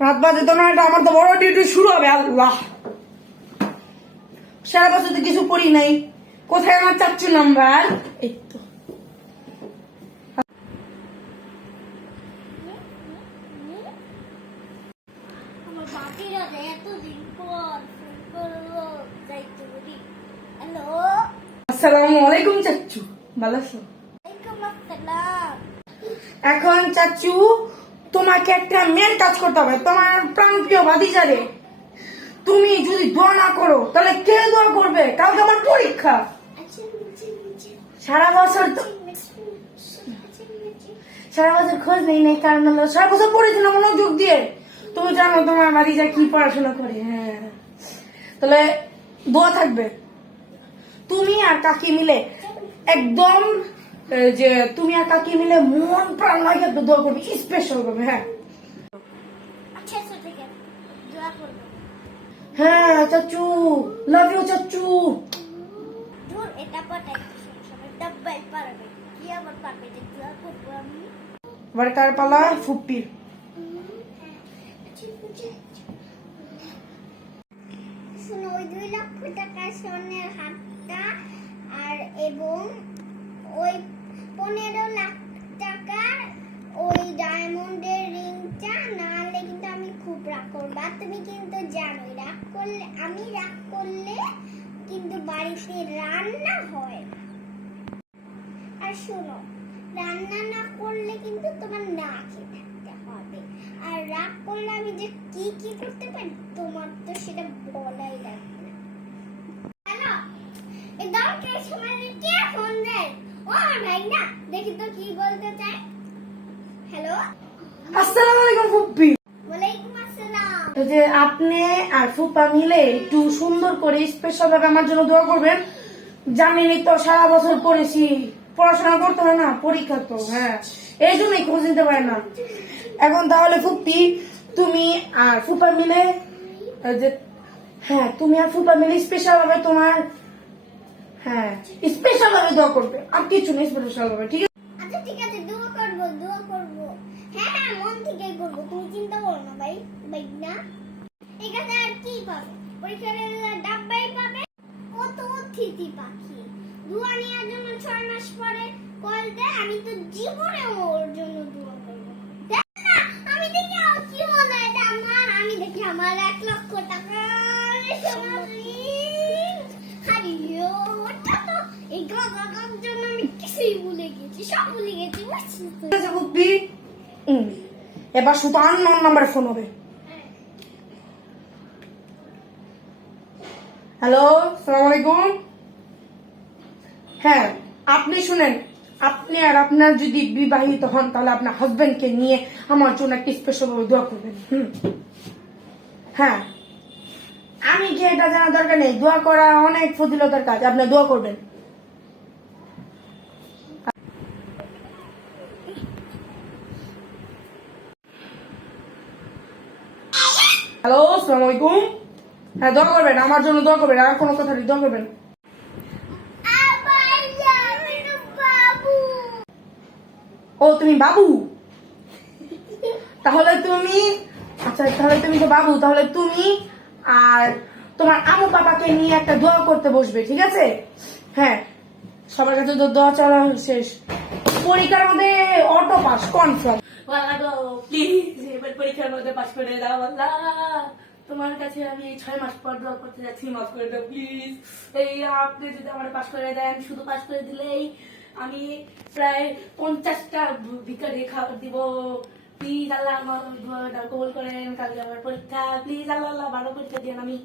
রাত বাজে তো না, এটা আমার তো বড় ডিউটি শুরু হবে। আল্লাহ, সারা বছর তো কিছু পড়ি নাই। কোথায় আমার চাচ্ছু নাম্বার? এই তো আসসালামু আলাইকুম চাচ্ছু, ভালো আছো? এখন চাচ্ছু তোমাকে একটা মেন কাজ করতে হবে। তোমার প্রাণপ্রিয় ভাতিজারে তুমি যদি দোয়া না করো তাহলে কে দোয়া করবে? কালকে আমার পরীক্ষা। সারা বছর তো সারা বছর খোঁজ নেই নেই, কারণ হলো সারা বছর পড়েছি না মনোযোগ দিয়ে। তুমি জানো তোমার ভাতিজা কি পড়াশোনা করে। হ্যাঁ, তাহলে দোয়া থাকবে। তুমি আর কাকি মিলে একদম যে তুমি আর কাকি মিলে মন প্রাণ লাগে দোয়া করবে, স্পেশাল করবে। হ্যাঁ হ্যাঁ চাচু, লাভ ইউ চাচু। এবার কার পালা? ফুপ্পির। ওই 2 লক্ষ টাকা স্বর্ণের হারটা আর এবং ওই 15 লাখ টাকার ওই ডায়মন্ডের রিংটা না হলে কিন্তু আমি খুব রাগ করব। আর তুমি কিন্তু জানোই আমি রাগ করলে কিন্তু বাড়িতে রান্না হয় না। আর শোনো, রান্না না করলে কিন্তু তোমার না খেয়ে থাকতে হবে। আর রাগ করলে আমি যে কি কি করতে পারি তোমার তো সেটা বলাই লাগবে না। হ্যালো, এই দরকার সময় কে ফোন দেয়? ও আমার ভাই না, দেখি তো কি বলতে চাই। হ্যালো, আসসালামু আলাইকুম ফুপ্পি। ওয়ালাইকুম আসসালাম। তো যে আপনি আর ফুপা মিলে একটু সুন্দর করে স্পেশাল ভাবে আমার জন্য দোয়া করবেন। জানেনই তো সারা বছর পড়েছি, পড়াশোনা করতে হয় না, পরীক্ষা তো। হ্যাঁ, এই জন্যই খোঁজ নিতে পারে না। এখন তাহলে ফুপ্পি তুমি আর ফুপা মিলে যে হ্যাঁ তুমি আর ফুপা মিলে স্পেশাল ভাবে তোমার হ্যাঁ স্পেশাল ভাবে দোয়া করবে, আর কিছু নেই স্পেশাল ভাবে। ঠিক আছে? আচ্ছা ঠিক আছে, দোয়া করব দোয়া করব। হ্যাঁ হ্যাঁ, মন থেকেই করব, তুমি চিন্তা করো না ভাই। ভাই না, এখানে আর কি পাবে? পরীক্ষার ডাব্বাই পাবে। কত অতিথি পাখি দোয়া নেওয়ার জন্য 6 মাস পরে কল দেয়। আমি তো জীবনে ওর জন্য দোয়া করব দেখ না। আমি দেখি কি মনে হয় এটা আমার, আমি দেখি আমার 1 লক্ষ টাকা হারিয়ে ওটা তো এই গাগার জন্য আমি কিছুই ভুলে গেছি, সব ভুলে গেছি। ঠিক আছে ফুপ্পি, এবার শুধু আননোন নাম্বারে ফোন হবে। হ্যালো, আসসালামু আলাইকুম। হ্যাঁ, আপনি শুনেন, আপনি আর আপনার যদি বিবাহিত হন তাহলে আপনার হাজবেন্ডকে নিয়ে আমার জন্য একটা স্পেশাল ভাবে দোয়া করবেন। হ্যাঁ, আমি কি এটা জানার দরকার নেই? দোয়া করা অনেক ফজিলতের কাজ, আপনি দোয়া করবেন। হ্যালো, আসসালামু আলাইকুম। হ্যাঁ, দোয়া করবেন আমার জন্য, দোয়া করবেন। আর কোনো কথা নেই, দোয়া করবেন। ও তুমি বাবু? তাহলে তুমি আচ্ছা, তাহলে তুমি তো বাবু, তাহলে তুমি আর তোমার আমু বাবাকে নিয়ে একটা দোয়া করতে বসবে, ঠিক আছে? হ্যাঁ, সবার কাছে তো দোয়া চলা শেষ। পরীক্ষার মধ্যে অটো পাস কনফার্ম। প্লিজ এবার পরীক্ষার মধ্যে পাস করে দাও আল্লাহ। তোমার কাছে আমি 6 মাস পর দোয়া করতে যাচ্ছি, মাফ করে দাও প্লিজ। এই আপনি যদি আমার পাস করে দেন, শুধু পাস করে দিলেই আমি প্রায় 50টা ভিখারি খাবার দিব। প্লিজ আল্লাহ আমার দোয়াটা কবুল করেন। কালকে আমার পরীক্ষা, প্লিজ আল্লাহ আল্লাহ ভালো পরীক্ষা দিন। আমি